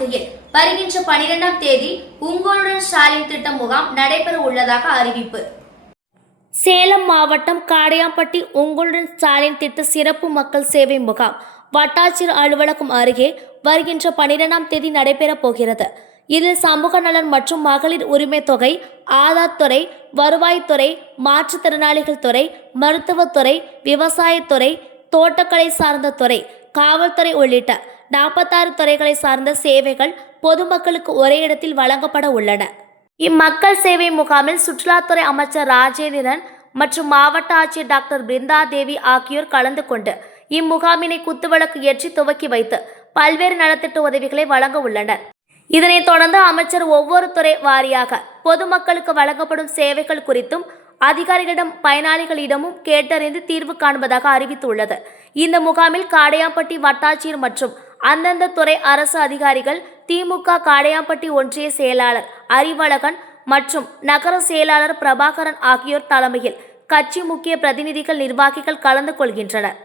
காடையாம்பட்டியில் வருகின்ற பனிரெண்டாம் தேதி உங்களுடன் ஸ்டாலின் திட்ட முகாம் நடைபெற உள்ளதாக அறிவிப்பு. சேலம் மாவட்டம் காடையாம்பட்டி உங்களுடன் ஸ்டாலின் திட்ட சிறப்பு மக்கள் சேவை முகாம் வட்டாட்சியர் அலுவலகம் அருகே வருகின்ற பனிரெண்டாம் தேதி நடைபெறப் போகிறது. இதில் சமூக நலன் மற்றும் மகளிர் உரிமை தொகை ஆதார் துறை வருவாய்த்துறை மாற்றுத்திறனாளிகள் துறை மருத்துவத்துறை விவசாயத்துறை தோட்டக்கலை சார்ந்த துறை காவல்துறை உள்ளிட்ட நாற்பத்தாறு துறைகளை சார்ந்த சேவைகள் பொதுமக்களுக்கு ஒரே இடத்தில் வழங்கப்பட உள்ளன. இம்மக்கள் சேவை முகாமில் சுற்றுலாத்துறை அமைச்சர் ராஜேந்திரன் மற்றும் மாவட்ட ஆட்சியர் டாக்டர் பிருந்தா தேவி ஆகியோர் கலந்து கொண்டு இம்முகாமினை குத்துவிளக்கு ஏற்றி துவக்கி வைத்து பல்வேறு நலத்திட்ட உதவிகளை வழங்க உள்ளனர். இதனைத் தொடர்ந்து அமைச்சர் ஒவ்வொரு துறை வாரியாக பொதுமக்களுக்கு வழங்கப்படும் சேவைகள் குறித்தும் அதிகாரிகளிடம் பயனாளிகளிடமும் கேட்டறிந்து தீர்வு காண்பதாக அறிவித்துள்ளது. இந்த முகாமில் காடையாம்பட்டி வட்டாட்சியர் மற்றும் அந்தந்த துறை அரசு அதிகாரிகள் திமுக காடையாம்பட்டி ஒன்றிய செயலாளர் அறிவழகன் மற்றும் நகர செயலாளர் பிரபாகரன் ஆகியோர் தலைமையில் கட்சி முக்கிய பிரதிநிதிகள் நிர்வாகிகள் கலந்து கொள்கின்றனர்.